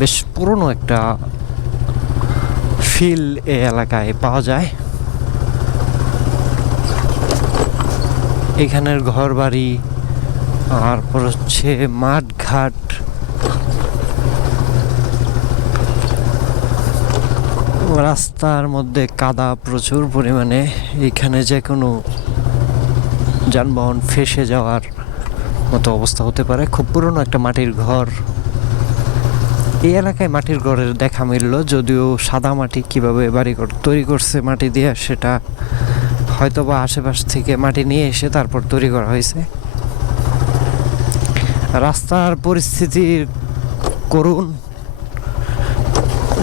বেশ পুরনো একটা ফিল এই এলাকায় পাওয়া যায়। এখানের ঘর বাড়ি, তারপর হচ্ছে মাঠ ঘাট, রাস্তার মধ্যে কাদা প্রচুর পরিমাণে। এখানে যে কোনো যানবাহন ফেঁসে যাওয়ার মতো অবস্থা হতে পারে। খুব পুরনো একটা মাটির ঘর। এই এলাকায় মাটির ঘরের দেখা মিলল, যদিও সাদা মাটি কিভাবে বাড়িঘর তৈরি করছে মাটি দিয়ে সেটা হয়তো বা আশেপাশ থেকে মাটি নিয়ে এসে তারপর তৈরি করা হয়েছে। রাস্তার পরিস্থিতি করুণ,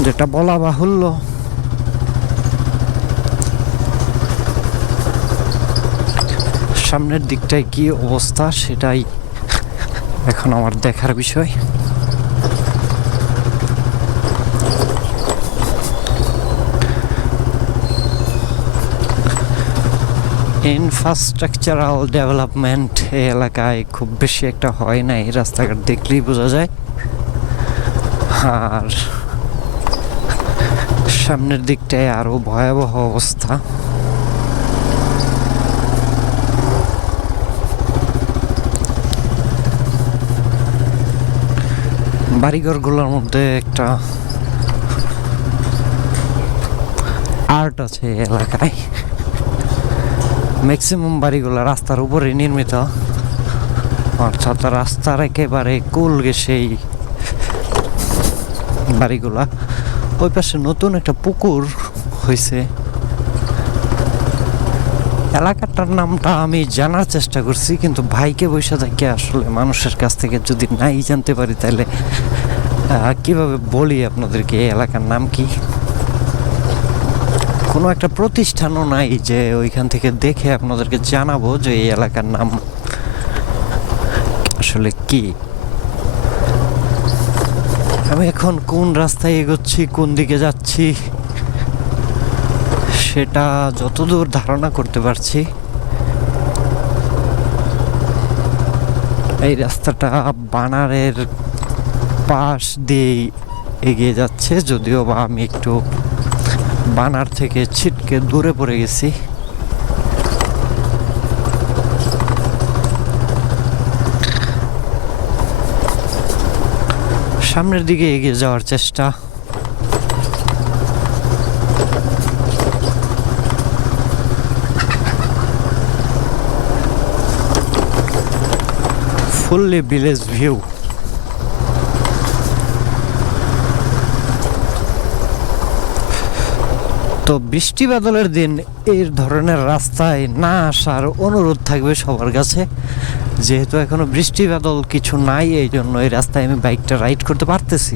যেটা বলা বাহুল্য। সামনের দিকটায় কি অবস্থা সেটাই এখন আমার দেখার বিষয়। ইনফ্রাস্ট্রাকচারাল ডেভেলপমেন্ট এই এলাকায় খুব বেশি একটা হয় না, এই রাস্তাঘাট দেখলেই বোঝা যায়। আর সামনের দিকটায় আরো ভয়াবহ অবস্থা। বাড়িঘরগুলোর মধ্যে একটা আর্ট আছে এলাকায়। ম্যাক্সিমাম বাড়িগুলো রাস্তার উপরে নির্মিত, অর্থাৎ রাস্তার একেবারে কোল ঘেঁষেই বাড়িগুলা। ওই পাশে নতুন একটা পুকুর হয়েছে। এলাকাটার নামটা আমি জানার চেষ্টা করছি, কিন্তু ভাইকে বসে থেকে আসলে মানুষের কাছ থেকে যদি নাই জানতে পারি তাহলে কিভাবে বলি আপনাদেরকে এই এলাকার নাম কি। কোনো একটা প্রতিষ্ঠানও নাই যে ওইখান থেকে দেখে আপনাদেরকে জানাবো যে এই এলাকার নাম আসলে কি। আমি এখন কোন রাস্তায় এগোচ্ছি, কোন দিকে যাচ্ছি সেটা যতদূর ধারণা করতে পারছি, এই রাস্তাটা বানারের পাশ দিয়ে এগিয়ে যাচ্ছে, যদিও বা আমি একটু বানার থেকে ছিটকে দূরে পড়ে গেছি। সামনের দিকে এগিয়ে যাওয়ার চেষ্টা। Fully village view. তো বৃষ্টি বাদলের দিন এই ধরনের রাস্তায় না আসার অনুরোধ থাকবে সবার কাছে। যেহেতু এখনো বৃষ্টি বাদল কিছু নাই, এই জন্য এই রাস্তায় আমি বাইকটা রাইড করতে পারতেছি।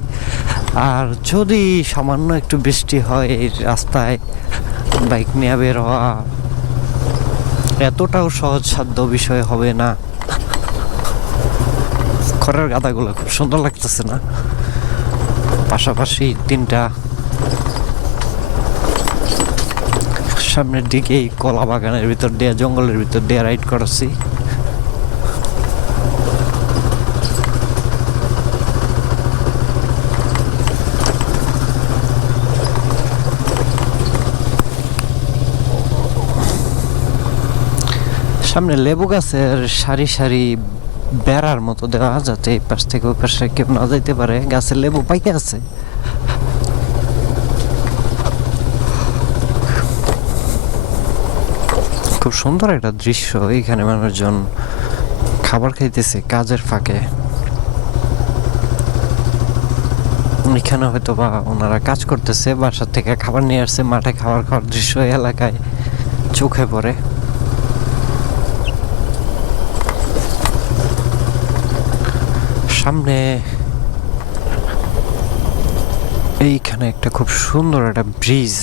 আর যদি সামান্য একটু বৃষ্টি হয়, এই রাস্তায় বাইক নিয়ে বের হওয়া এতটাও সহজসাধ্য বিষয় হবে না। খড়ের গাদাগুলো খুব সুন্দর লাগতেছে না? পাশাপাশি তিনটা সামনের দিকে এই কলা বাগানের ভিতর দিয়ে, জঙ্গলের ভিতর দিয়ে রাইড করছি। সামনে লেবু গাছের সারি সারি বেড়ার মতো দেওয়া, যাতে এই পাশ থেকে ওই পাশে কেউ না যাইতে পারে। গাছের লেবু পাইকে আছে। খুব সুন্দর একটা দৃশ্য। এইখানে মানুষজন খাবার খাইতেছে কাজের ফাঁকে। এখানে হয়তো বা ওনারা কাজ করতেছে, বাসার থেকে খাবার নিয়ে আসছে, মাঠে খাবার খাওয়ার দৃশ্য এলাকায় চোখে পড়ে। সামনে এইখানে একটা খুব সুন্দর একটা ব্রিজ